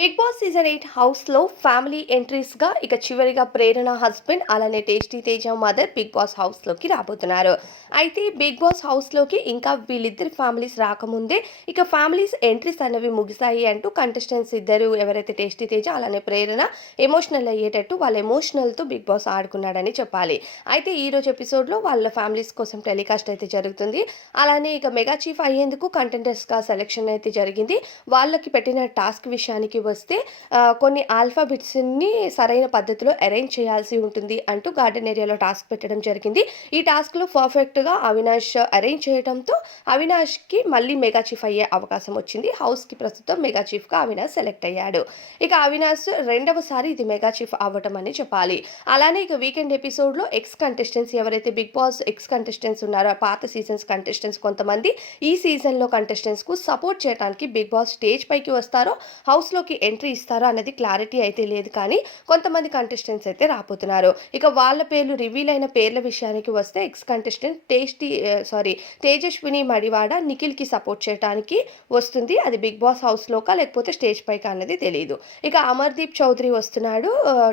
Big Boss season 8 హౌస్లో family ఎంట్రీస్గా ఇక చివరిగా ప్రేరణ హస్బెండ్ అలానే tasty Teja mother Bigg Boss హౌస్లోకి రాబోతున్నారు. అయితే బిగ్ బాస్ హౌస్లోకి ఇంకా వీళ్ళిద్దరి ఫ్యామిలీస్ రాకముందే ఇక ఫ్యామిలీస్ ఎంట్రీస్ అనేవి ముగిశాయి అంటూ కంటెస్టెంట్స్ ఇద్దరు ఎవరైతే టేస్టీ తేజ అలానే ప్రేరణ ఎమోషనల్ అయ్యేటట్టు వాళ్ళ ఎమోషనల్తో బిగ్ బాస్ ఆడుకున్నాడని చెప్పాలి. అయితే ఈరోజు ఎపిసోడ్లో వాళ్ళ ఫ్యామిలీస్ కోసం టెలికాస్ట్ అయితే జరుగుతుంది. అలానే ఇక మెగా చీఫ్ అయ్యేందుకు కంటెంటర్స్గా సెలెక్షన్ అయితే జరిగింది. వాళ్ళకి పెట్టిన టాస్క్ విషయానికి వస్తే కొన్ని ఆల్ఫాబెట్స్‌ని సరైన పద్ధతిలో అరేంజ్ చేయాల్సి ఉంటుంది అంటూ గార్డెన్ ఏరియాలో టాస్క్ పెట్టడం జరిగింది. ఈ టాస్క్‌లో పర్ఫెక్ట్‌గా అవినాష్ అరేంజ్ చేయడంతో అవినాష్‌కి మళ్ళీ మెగా చీఫ్ అయ్యే అవకాశం వచ్చింది. హౌస్‌కి ప్రస్తుతం మెగా చీఫ్‌గా అవినాష్ సెలెక్ట్ అయ్యాడు. ఇక అవినాష్ రెండవసారి ఇది మెగా చీఫ్ అవ్వటం అని చెప్పాలి. అలానే ఇక వీకెండ్ ఎపిసోడ్‌లో ఎక్స్ కంటెస్టెంట్స్ ఎవరైతే బిగ్ బాస్ ఎక్స్ కంటెస్టెంట్స్ ఉన్నారో పాత సీజన్స్ కంటెస్టెంట్స్ కొంతమంది ఈ సీజన్‌లో కంటెస్టెంట్స్‌కు సపోర్ట్ చేయడానికి బిగ్ బాస్ స్టేజ్ పైకి వస్తారో హౌస్‌లోకి ఎంట్రీ ఇస్తారో అన్నది క్లారిటీ అయితే లేదు. కానీ కొంతమంది కంటెస్టెంట్స్ అయితే రాబోతున్నారు. ఇక వాళ్ళ పేర్లు రివీల్ అయిన పేర్ల విషయానికి వస్తే ఎక్స్ కంటెస్టెంట్ తేజస్విని మడివాడ నిఖిల్‌కి సపోర్ట్ చేయడానికి వస్తుంది. అది బిగ్ బాస్ హౌస్‌లోకా లేకపోతే స్టేజ్ పైకా అన్నది తెలీదు. ఇక అమర్దీప్ చౌదరి వస్తున్నాడు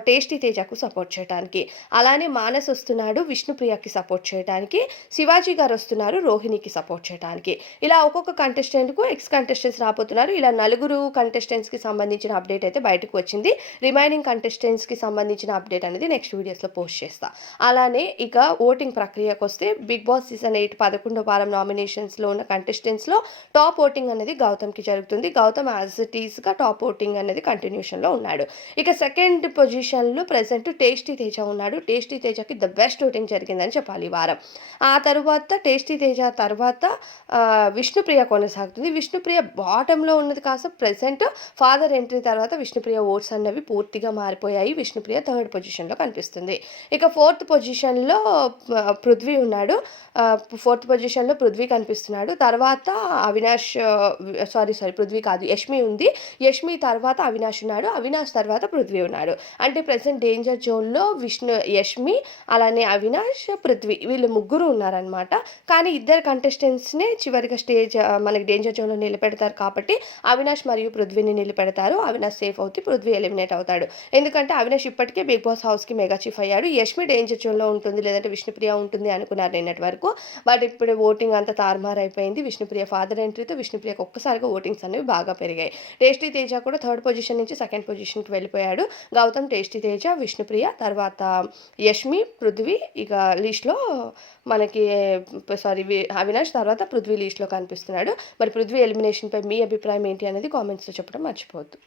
టేస్టీ తేజకు సపోర్ట్ చేయడానికి. అలానే మానస్ వస్తున్నాడు విష్ణుప్రియకి సపోర్ట్ చేయడానికి. శివాజీ గారు వస్తున్నారు రోహిణికి సపోర్ట్ చేయడానికి. ఇలా ఒక్కొక్క కంటెస్టెంట్‌కు ఎక్స్ కంటెస్టెంట్స్ రాబోతున్నారు. ఇలా నలుగురు కంటెస్టెంట్స్‌కి సంబంధించిన అప్డేట్ అయితే బయటకు వచ్చింది. రిమైనింగ్ కంటెస్టెంట్స్‌కి సంబంధించిన అప్డేట్ అనేది నెక్స్ట్ వీడియోస్‌లో పోస్ట్ చేస్తా. అలానే ఇక ఓటింగ్ ప్రక్రియకొస్తే బిగ్ బాస్ సీజన్ 8 11వ వారం నామినేషన్స్‌లో ఉన్న కంటెస్టెంట్స్‌లో టాప్ ఓటింగ్ అనేది గౌతమ్‌కి జరుగుతుంది. గౌతమ్ యాజ్ ఇట్ ఈస్‌గా టాప్ ఓటింగ్ అనేది కంటిన్యూషన్‌లో ఉన్నాడు. ఇక సెకండ్ పొజిషన్‌లో ప్రెజెంట్ టేస్టీ తేజ ఉన్నాడు. టేస్టీ తేజకి ద బెస్ట్ ఓటింగ్ జరిగిందని చెప్పాలి ఈ వారం. ఆ తరువాత టేస్టీ తేజ తర్వాత విష్ణుప్రియ కొనసాగుతుంది. విష్ణుప్రియ బాటమ్‌లో ఉన్నది కాస్త ప్రెజెంట్ ఫాదర్ ఎంట్రీ తర్వాత విష్ణుప్రియ ఓట్స్ అన్నవి పూర్తిగా మారిపోయాయి. విష్ణుప్రియ థర్డ్ పొజిషన్‌లో కనిపిస్తుంది. ఇక ఫోర్త్ పొజిషన్‌లో పృథ్వీ ఉన్నాడు. ఫోర్త్ పొజిషన్‌లో పృథ్వీ కనిపిస్తున్నాడు. తర్వాత అవినాష్ పృథ్వీ కాదు యష్మి ఉంది. యష్మి తర్వాత అవినాష్ ఉన్నాడు. అవినాష్ తర్వాత పృథ్వీ ఉన్నాడు. అంటే ప్రెజెంట్ డేంజర్ జోన్‌లో యష్మి అలానే అవినాష్, పృథ్వీ వీళ్ళు ముగ్గురు ఉన్నారనమాట. కానీ ఇద్దరు కంటెస్టెంట్స్‌నే చివరిగా మనకి డేంజర్ జోన్‌లో నిలబెడతారు కాబట్టి అవినాష్ మరియు పృథ్వీని నిలబెడతారు. అవినాష్ సేఫ్ అవుతే పృథ్వీ ఎలిమినేట్ అవుతాడు. ఎందుకంటే అవినాష్ ఇప్పటికే బిగ్ బాస్ హౌస్‌కి మెగా చీఫ్ అయ్యాడు. యష్మి డేంజర్ జోన్‌లో ఉంటుంది లేదంటే విష్ణుప్రియ ఉంటుంది అనుకున్నారు నిన్నటి వరకు. బట్ ఇప్పుడు ఓటింగ్ అంతా తారుమారైపోయింది. విష్ణుప్రియ ఫాదర్ ఎంట్రీతో విష్ణుప్రియకి ఒక్కసారిగా ఓటింగ్స్ అనేవి బాగా పెరిగాయి. టేస్టీ తేజ కూడా థర్డ్ పొజిషన్ నుంచి సెకండ్ పొజిషన్‌కి వెళ్ళిపోయాడు. గౌతమ్, టేస్టీ తేజ, విష్ణుప్రియ తర్వాత యష్మి, పృథ్వీ ఇక లిస్ట్‌లో మనకి అవినాష్ తర్వాత పృథ్వీ లిస్ట్‌లో కనిపిస్తున్నాడు. మరి పృథ్వీ ఎలిమినేషన్‌పై మీ అభిప్రాయం ఏంటి అనేది కామెంట్స్‌లో చెప్పడం మర్చిపోవద్దు.